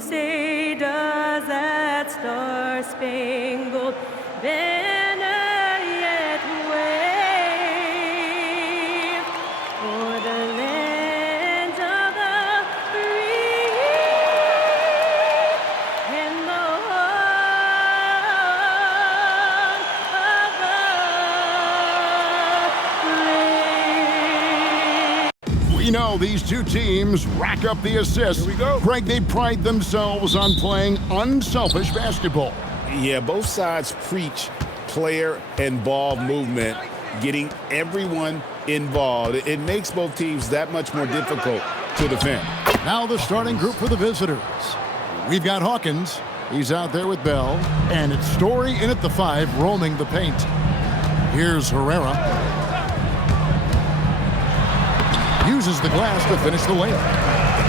say, does that star-spangled banner yet wave o'er the land of the free and the home of the brave? We know these two teams rack up the assists. Here we go. Greg, they pride themselves on playing unselfish basketball. Yeah, both sides preach player and ball movement, getting everyone involved. It makes both teams that much more difficult to defend. Now the starting group for the visitors. We've got Hawkins. He's out there with Bell. And it's Story in at the 5, roaming the paint. Here's Herrera. Uses the glass to finish the layup.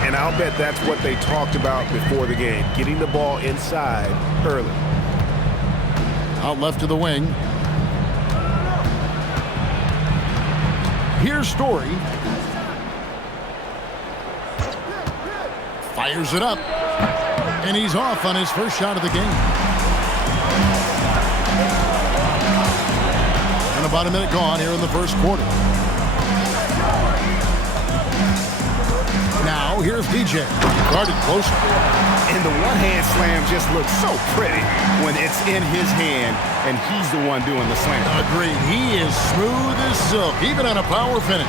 And I'll bet that's what they talked about before the game, getting the ball inside early. Out left to the wing. Here's Story. Fires it up. And he's off on his first shot of the game. And about a minute gone here in the first quarter. Now here's DJ. Guarded closer. And the one-hand slam just looks so pretty when it's in his hand and he's the one doing the slam. Agreed. He is smooth as silk, even on a power finish.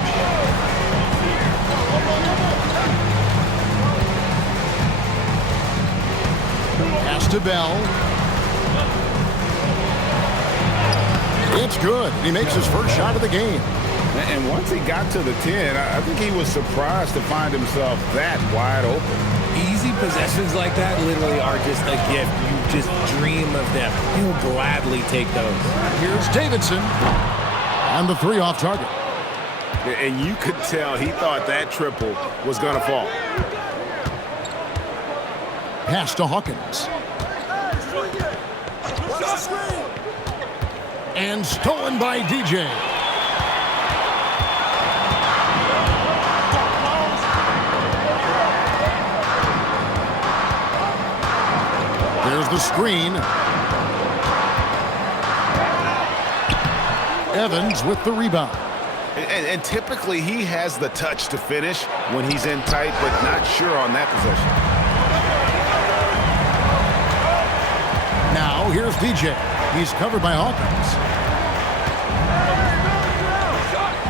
Pass to Bell. It's good. He makes his first shot of the game. And once he got to the 10, I think he was surprised to find himself that wide open. Easy possessions like that literally are just a gift. You just dream of them. He'll gladly take those. Here's Davidson. And the 3 off target. And you could tell he thought that triple was going to fall. Pass to Hawkins. And stolen by DJ. There's the screen. Evans with the rebound. And typically he has the touch to finish when he's in tight, but not sure on that possession. Now here's DJ. He's covered by Hawkins.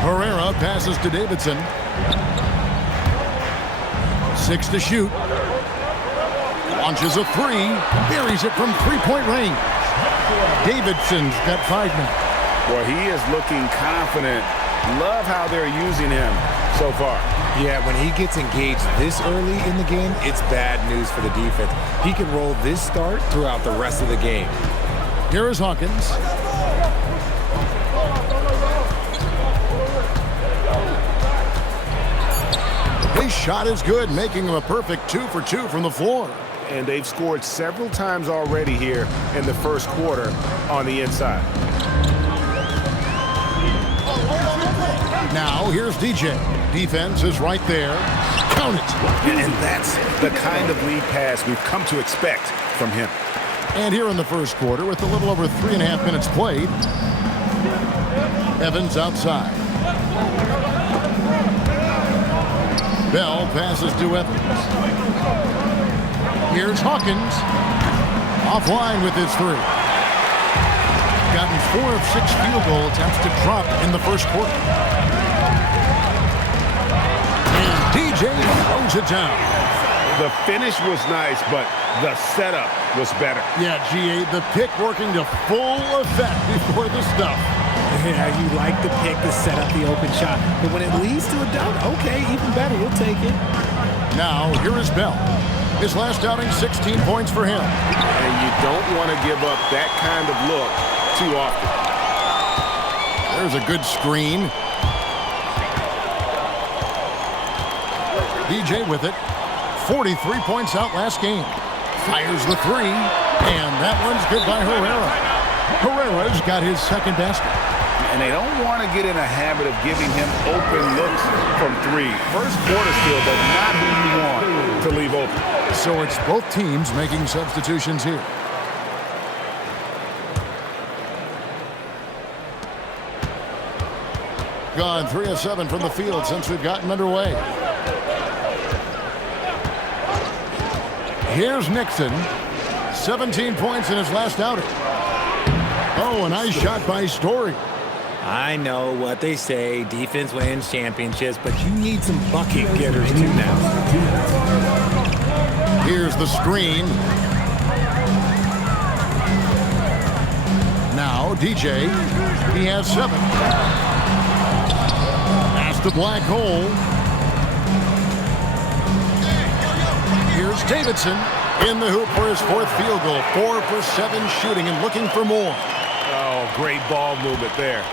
Herrera passes to Davidson. 6 to shoot. Launches a 3. Buries it from three-point range. Davidson's got 5 now. Boy, he is looking confident. Love how they're using him so far. Yeah, when he gets engaged this early in the game, it's bad news for the defense. He can roll this start throughout the rest of the game. Here is Hawkins. His shot is good, making him a perfect 2 for 2 from the floor. And they've scored several times already here in the first quarter on the inside. Now here's DJ. Defense is right there. Count it. And that's the kind of lead pass we've come to expect from him. And here in the first quarter, with a little over 3.5 minutes played, Evans outside. Bell passes to Evans. Here's Hawkins. Offline with his 3. Gotten 4 of 6 field goal attempts to drop in the first quarter. And DJ throws it down. The finish was nice, but the setup was better. Yeah, GA, the pick working to full effect before the stuff. Yeah, you like the pick to set up the open shot. But when it leads to a dunk, okay, even better. You'll take it. Now, here is Bell. His last outing, 16 points for him. And you don't want to give up that kind of look too often. There's a good screen. DJ with it. 43 points out last game. Fires the 3. And that one's good by Herrera. Herrera's got his second basket. and they don't want to get in a habit of giving him open looks from three. First quarter still, but not who you want to leave open. So it's both teams making substitutions here. Gone 3 of 7 from the field since we've gotten underway. Here's Nixon. 17 points in his last outing. Oh, a nice shot by Story. I know what they say, defense wins championships, but you need some bucket getters too now. Here's the screen. Now, DJ, he has 7. Past the black hole. Here's Davidson in the hoop for his 4th field goal. 4 for 7 shooting and looking for more. Oh, great ball movement there.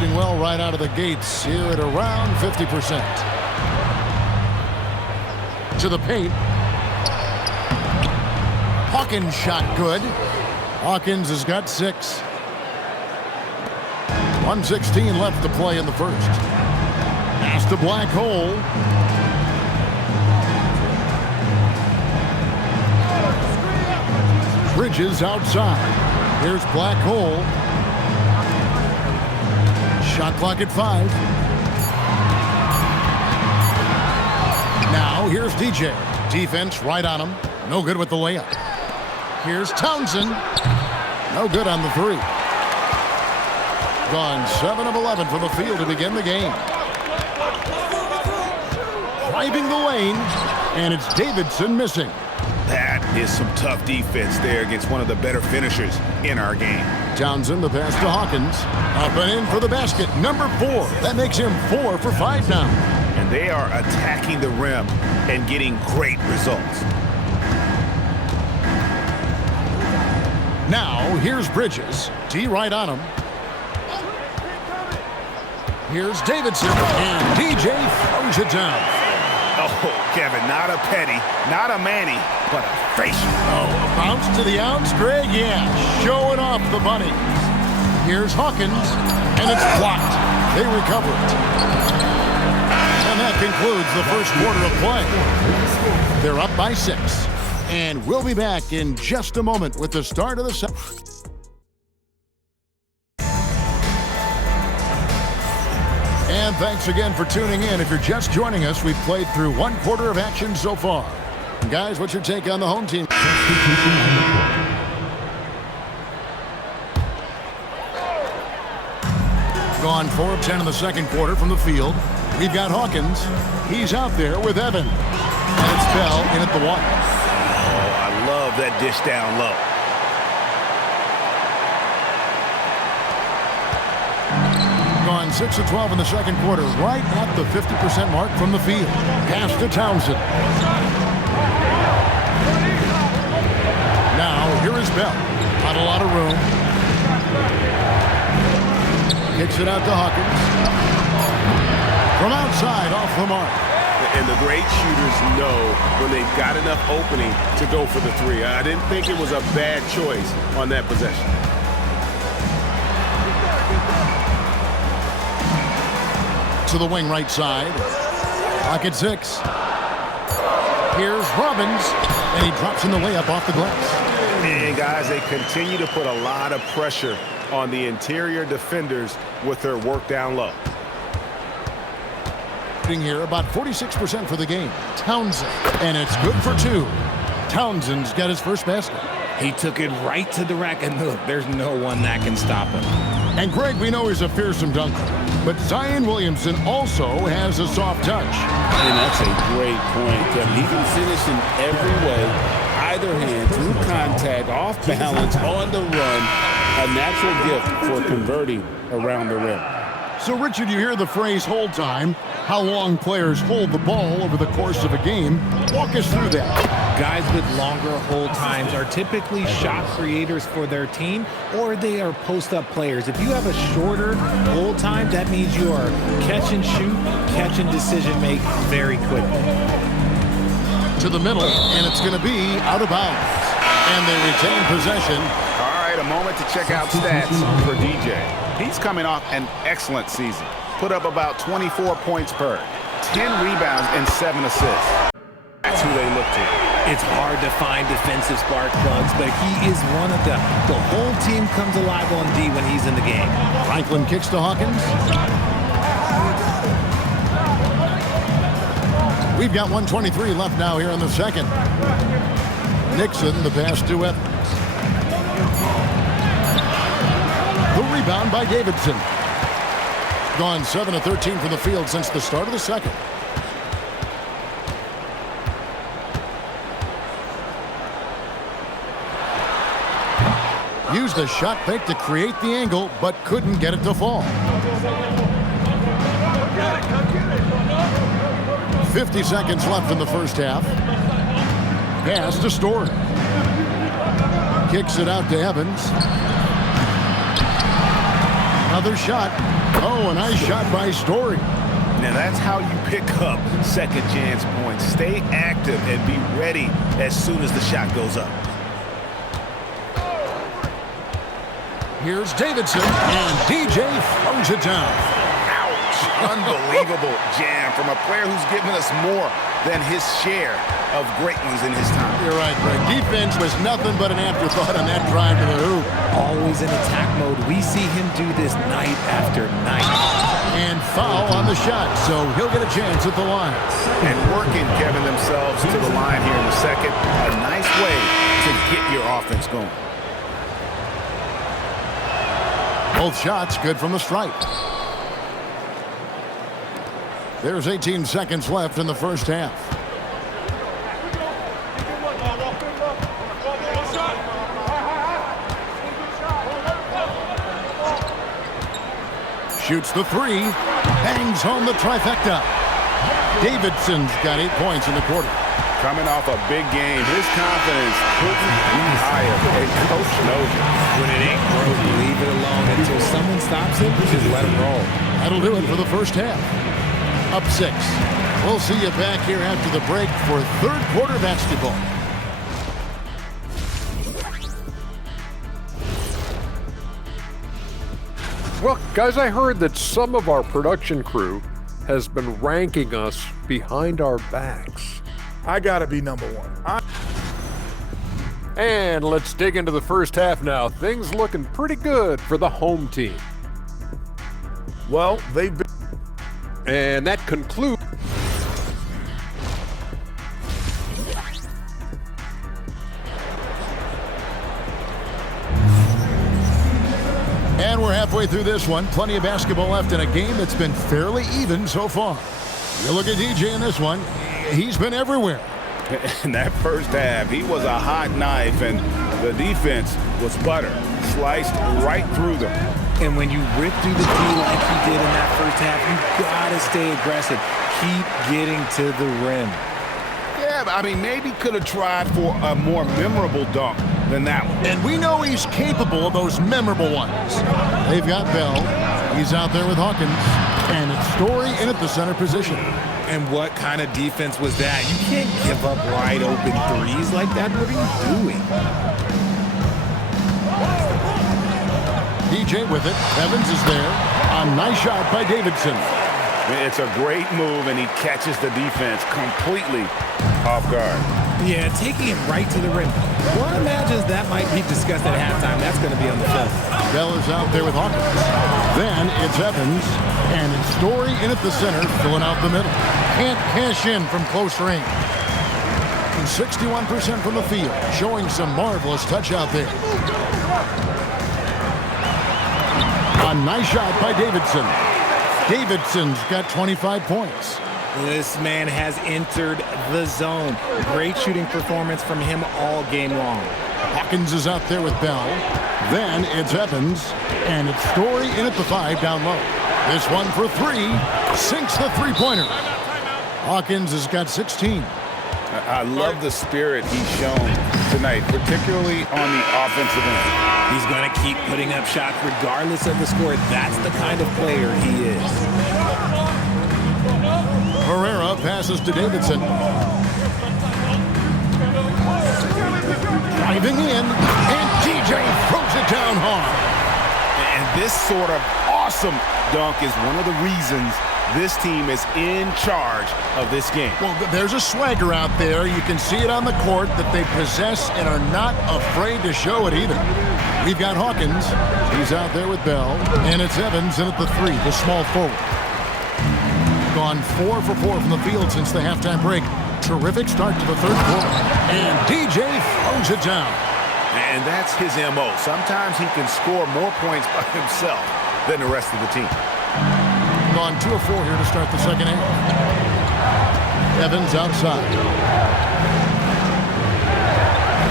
Doing well right out of the gates here at around 50%. To the paint. Hawkins shot good. Hawkins has got 6. 1:16 left to play in the first. Past the black hole. Bridges outside. Here's black hole. Shot clock at 5. Now here's DJ. Defense right on him. No good with the layup. Here's Townsend. No good on the 3. Gone 7 of 11 from the field to begin the game. Driving the lane, and it's Davidson missing. That is some tough defense there against one of the better finishers in our game. Townsend, the pass to Hawkins. Up and in for the basket. Number 4. That makes him 4 for 5 now. And they are attacking the rim and getting great results. Now, here's Bridges. T right on him. Here's Davidson. And DJ throws it down. Oh, Kevin, not a Petty, not a Manny, but a facial. Oh, a bounce to the ounce, Greg? Yeah, showing off the bunny. Here's Hawkins, and it's blocked. They recover it. And that concludes the first quarter of play. They're up by 6. And we'll be back in just a moment with the start of the second. And thanks again for tuning in. If you're just joining us, we've played through 1 quarter of action so far. Guys, what's your take on the home team? Gone 4 of 10 in the second quarter from the field. We've got Hawkins. He's out there with Evan. And it's Bell in at the 1. Oh, I love that dish down low. Gone 6 of 12 in the second quarter, right at the 50% mark from the field. Pass to Townsend. Now, here is Bell. Not a lot of room. Kicks it out to Hawkins. From outside, off the mark. And the great shooters know when they've got enough opening to go for the 3. I didn't think it was a bad choice on that possession. To the wing right side. Pocket 6. Here's Robbins, and he drops in the layup off the glass. And guys, they continue to put a lot of pressure on the interior defenders with their work down low. Here about 46% for the game. Townsend, and it's good for 2. Townsend's got his first basket. He took it right to the rack, and look, there's no one that can stop him. And Greg, we know he's a fearsome dunker, but Zion Williamson also has a soft touch. And that's a great point, Kevin. He can finish in every way, either hand, through contact, off balance, on the run. A natural gift for converting around the rim. So, Richard, you hear the phrase hold time. How long players hold the ball over the course of a game. Walk us through that. Guys with longer hold times are typically shot creators for their team, or they are post-up players. If you have a shorter hold time, that means you are catch and shoot, catch and decision make very quickly. To the middle, and it's going to be out of bounds. And they retain possession. All right, a moment to check out stats for DJ. He's coming off an excellent season. Put up about 24 points per, 10 rebounds, and 7 assists. That's who they look to. It's hard to find defensive spark plugs, but he is one of them. The whole team comes alive on D when he's in the game. Franklin kicks to Hawkins. We've got 1:23 left now here in the second. Nixon, the pass to Evans. The rebound by Davidson. Gone 7 of 13 from the field since the start of the second. Used a shot fake to create the angle, but couldn't get it to fall. 50 seconds left in the first half. Pass to Story. Kicks it out to Evans. Another shot. Oh, a nice shot by Story. Now that's how you pick up second chance points. Stay active and be ready as soon as the shot goes up. Here's Davidson, and DJ throws it down. Unbelievable jam from a player who's given us more than his share of great ones in his time. You're right, Greg. Defense was nothing but an afterthought on that drive to the hoop. Always in attack mode. We see him do this night after night. And foul on the shot, so he'll get a chance at the line. And working, Kevin, themselves to the line here in the second. A nice way to get your offense going. Both shots good from the stripe. There's 18 seconds left in the first half. Shoots the three. Bangs home the trifecta. Davidson's got 8 points in the quarter. Coming off a big game, his confidence couldn't be higher. And coach knows it. When it ain't broke, leave it alone until someone stops it. Just let it roll. That'll do it for the first half. Up 6. We'll see you back here after the break for third quarter basketball. Well, guys, I heard that some of our production crew has been ranking us behind our backs. I gotta be number one. And let's dig into the first half now. Things looking pretty good for the home team. Well, they've been. And that concludes. And we're halfway through this one. Plenty of basketball left in a game that's been fairly even so far. You look at DJ in this one. He's been everywhere. In that first half, he was a hot knife, and the defense was butter. Sliced right through them. And when you rip through the D like he did in that first half, you gotta stay aggressive. Keep getting to the rim. Yeah, but I mean, maybe could have tried for a more memorable dunk than that one. And we know he's capable of those memorable ones. They've got Bell. He's out there with Hawkins. And it's Story in at the center position. And what kind of defense was that? You can't give up wide open threes like that. What are you doing? DJ with it. Evans is there. A nice shot by Davidson. It's a great move, and he catches the defense completely off guard. Yeah, taking it right to the rim. One imagines that might be discussed at halftime. That's going to be on the film. Bell is out there with Hawkins. Then it's Evans, and it's Story in at the center, filling out the middle. Can't cash in from close range. 61% from the field, showing some marvelous touch out there. A nice shot by Davidson. Davidson's got 25 points. This man has entered the zone. Great shooting performance from him all game long. Hawkins is out there with Bell. Then it's Evans, and it's Story in at the 5 down low. This one for 3, sinks the three-pointer. Hawkins has got 16. I love the spirit he's shown tonight, particularly on the offensive end. He's going to keep putting up shots regardless of the score. That's the kind of player he is. Herrera passes to Davidson. Driving in, and DJ throws it it down hard. And this sort of awesome dunk is one of the reasons this team is in charge of this game. Well, there's a swagger out there. You can see it on the court that they possess and are not afraid to show it either. We've got Hawkins. He's out there with Bell. And it's Evans in at the 3, the small forward. Gone 4 for 4 from the field since the halftime break. Terrific start to the third quarter. And DJ throws it down. And that's his MO. Sometimes he can score more points by himself than the rest of the team. Gone 2 of 4 here to start the second half. Evans outside.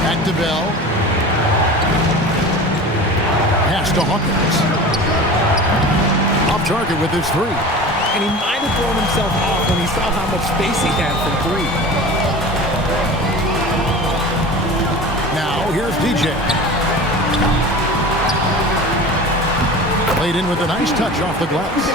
Back to Bell. Pass to Hawkins. Off target with his 3. And he might have thrown himself off when he saw how much space he had from 3. Now here's DJ. Played in with a nice touch off the glass.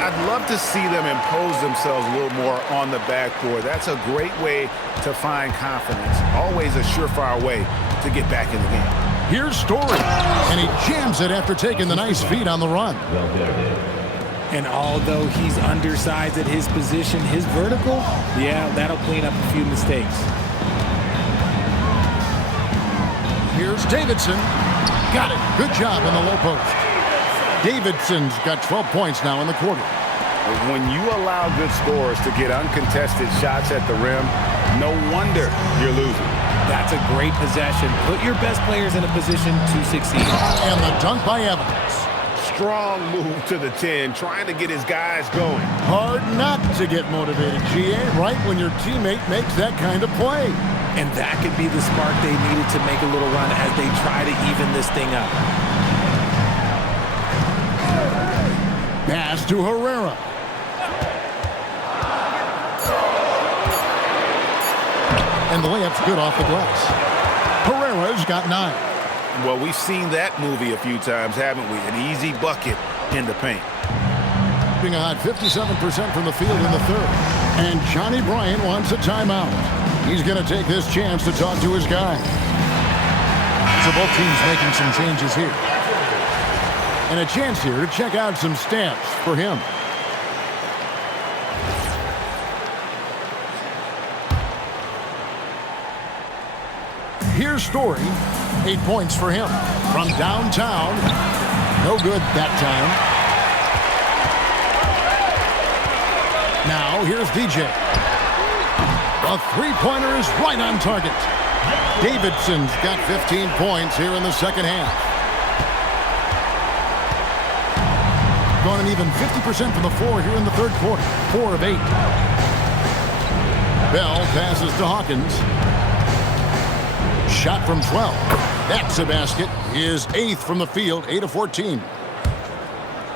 I'd love to see them impose themselves a little more on the backboard. That's a great way to find confidence. Always a surefire way to get back in the game. Here's Story. And he jams it after taking the nice feed on the run. And although he's undersized at his position, his vertical, yeah, that'll clean up a few mistakes. Here's Davidson. Got it. Good job in the low post. Davidson's got 12 points now in the quarter. When you allow good scorers to get uncontested shots at the rim, no wonder you're losing. That's a great possession. Put your best players in a position to succeed. And the dunk by Evans. Strong move to the 10, trying to get his guys going. Hard not to get motivated, GA, right when your teammate makes that kind of play. And that could be the spark they needed to make a little run as they try to even this thing up. Pass to Herrera. And the layup's good off the glass. Herrera's got 9. Well, we've seen that movie a few times, haven't we? An easy bucket in the paint. Being a hot 57% from the field in the third. And Johnny Bryant wants a timeout. He's going to take this chance to talk to his guy. So both teams making some changes here. And a chance here to check out some stats for him. Here's Story. 8 points for him. From downtown. No good that time. Now here's DJ. A three-pointer is right on target. Davidson's got 15 points here in the second half. Gone an even 50% from the floor here in the third quarter. 4 of 8. Bell passes to Hawkins. Shot from 12. That's a basket. His 8th from the field, 8 of 14.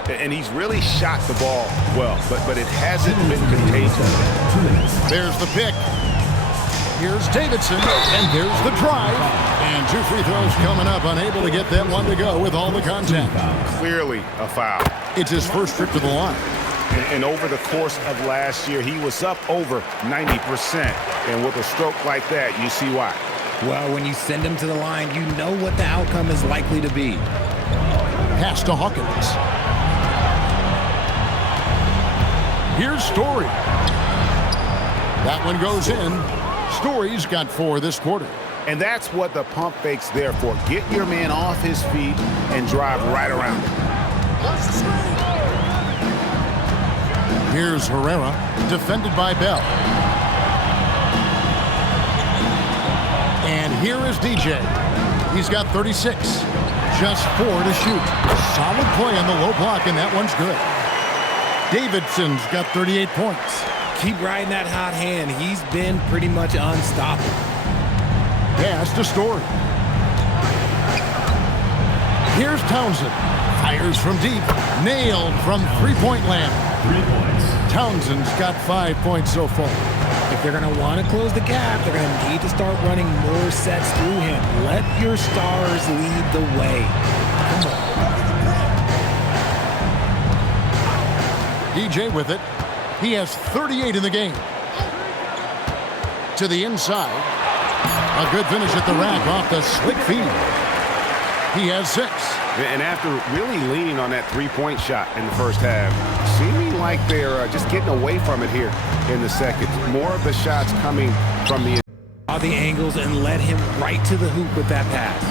And he's really shot the ball well, but it hasn't been contagious. There's the pick. Here's Davidson, and there's the drive. And 2 free throws coming up, unable to get that one to go with all the contact. Clearly a foul. It's his first trip to the line. And over the course of last year, he was up over 90%. And with a stroke like that, you see why. Well, when you send him to the line, you know what the outcome is likely to be. Pass to Hawkins. Here's Story. That one goes in. Story's got 4 this quarter. And that's what the pump fake's there for. Get your man off his feet and drive right around him. Here's Herrera, defended by Bell. And here is DJ. He's got 36. Just 4 to shoot. Solid play on the low block, and that one's good. Davidson's got 38 points. Keep riding that hot hand. He's been pretty much unstoppable. Pass to Story. Here's Townsend. Fires from deep. Nailed from three-point land. 3 points. Townsend's got 5 points so far. If they're going to want to close the gap, they're going to need to start running more sets through him. Let your stars lead the way. Come on. DJ with it. He has 38 in the game. To the inside. A good finish at the rack off the slick feed. He has 6. And after really leaning on that three-point shot in the first half, seeming like they're just getting away from it here in the second. More of the shots coming from the angles and led him right to the hoop with that pass.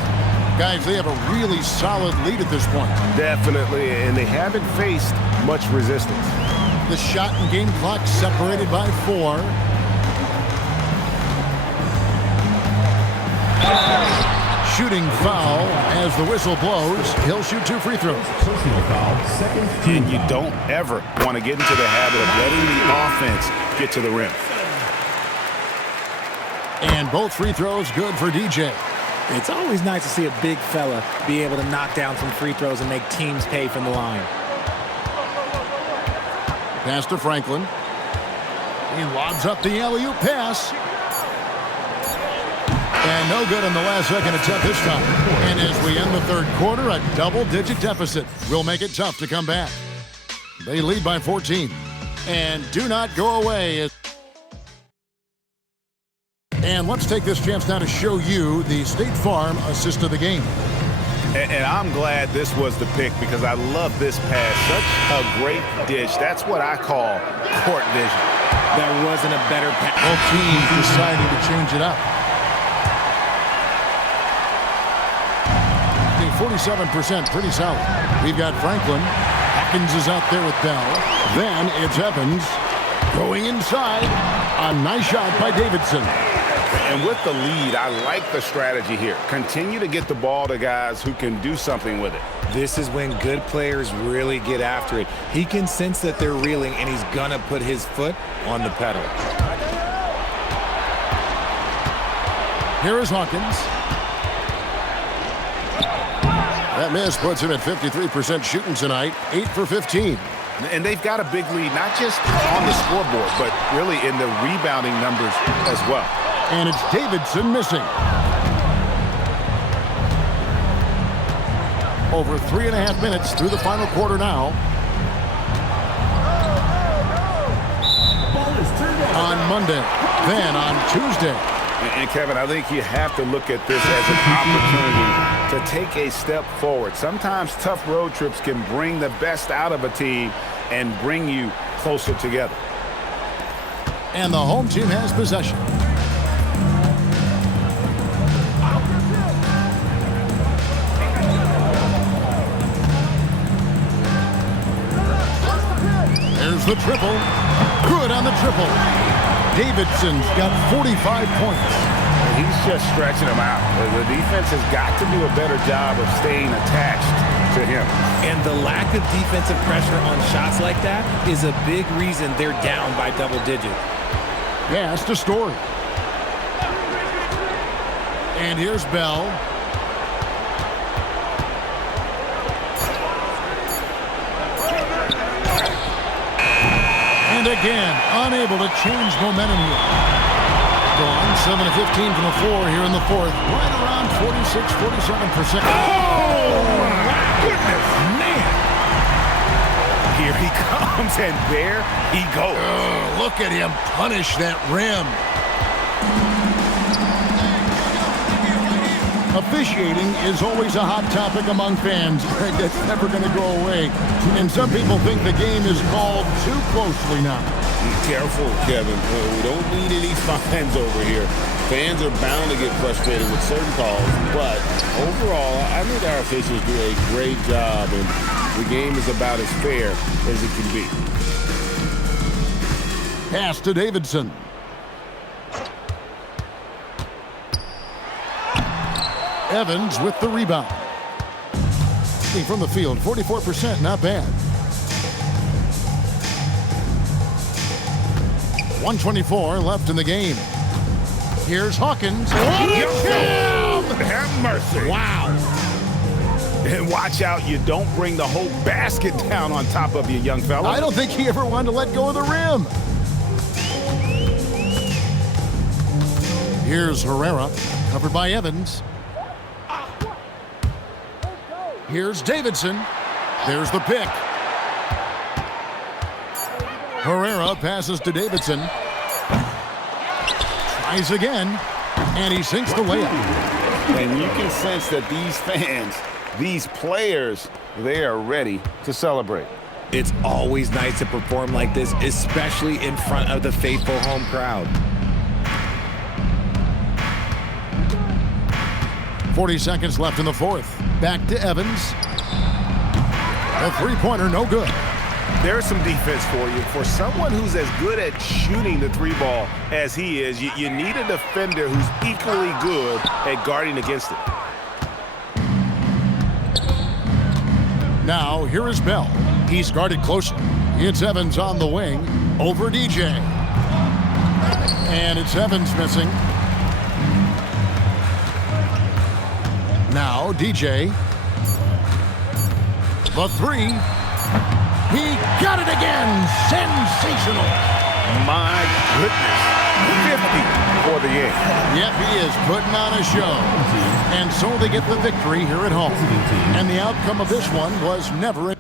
Guys, they have a really solid lead at this point. Definitely, and they haven't faced much resistance. The shot and game clock separated by 4. Shooting foul as the whistle blows. He'll shoot 2 free throws. And you don't ever want to get into the habit of letting the offense get to the rim. And both free throws good for DJ. It's always nice to see a big fella be able to knock down some free throws and make teams pay from the line. Pass to Franklin. He lobs up the alley-oop pass. And no good in the last second attempt this time. And as we end the third quarter, a double-digit deficit will make it tough to come back. They lead by 14. And do not go away. And let's take this chance now to show you the State Farm assist of the game. And I'm glad this was the pick because I love this pass. Such a great dish. That's what I call court vision. There wasn't a better pass. Both teams deciding to change it up. 47%, pretty solid. We've got Franklin. Hawkins is out there with Bell. Then it's Evans going inside. A nice shot by Davidson. And with the lead, I like the strategy here. Continue to get the ball to guys who can do something with it. This is when good players really get after it. He can sense that they're reeling, and he's going to put his foot on the pedal. Here is Hawkins. That miss puts him at 53% shooting tonight, 8 for 15. And they've got a big lead, not just on the scoreboard, but really in the rebounding numbers as well. And it's Davidson missing. Over 3.5 minutes through the final quarter now. On Monday, then on Tuesday. And Kevin, I think you have to look at this as an opportunity to take a step forward. Sometimes tough road trips can bring the best out of a team and bring you closer together. And the home team has possession. There's the triple. Good on the triple. Davidson's got 45 points. He's just stretching them out. The defense has got to do a better job of staying attached to him. And the lack of defensive pressure on shots like that is a big reason they're down by double digit. Yeah, that's the story. And here's Bell. And again, unable to change momentum here. Gone 7 of 15 from the floor here in the fourth. Right around 46-47%. Oh, my goodness, man. Here he comes, and there he goes. Oh, look at him punish that rim. Officiating is always a hot topic among fans. That's never going to go away. And some people think the game is called too closely now. Be careful, Kevin. We don't need any fines over here. Fans are bound to get frustrated with certain calls, but overall, I think our officials do a great job, and the game is about as fair as it can be. Pass to Davidson. Evans with the rebound. From the field, 44%, not bad. 1:24 left in the game. Here's Hawkins. Have mercy. Wow. And watch out, you don't bring the whole basket down on top of you, young fella. I don't think he ever wanted to let go of the rim. Here's Herrera, covered by Evans. Here's Davidson. There's the pick. Herrera passes to Davidson. Tries again, and he sinks the layup. And you can sense that these fans, these players, they are ready to celebrate. It's always nice to perform like this, especially in front of the faithful home crowd. 40 seconds left in the fourth. Back to Evans. A three-pointer, no good. There's some defense for you. For someone who's as good at shooting the three ball as he is, you need a defender who's equally good at guarding against it. Now, here is Bell. He's guarded closer. It's Evans on the wing over DJ. And it's Evans missing. Now, DJ. The three. He got it again. Sensational. My goodness. 50 for the game. Yep, he is putting on a show. And so they get the victory here at home. And the outcome of this one was never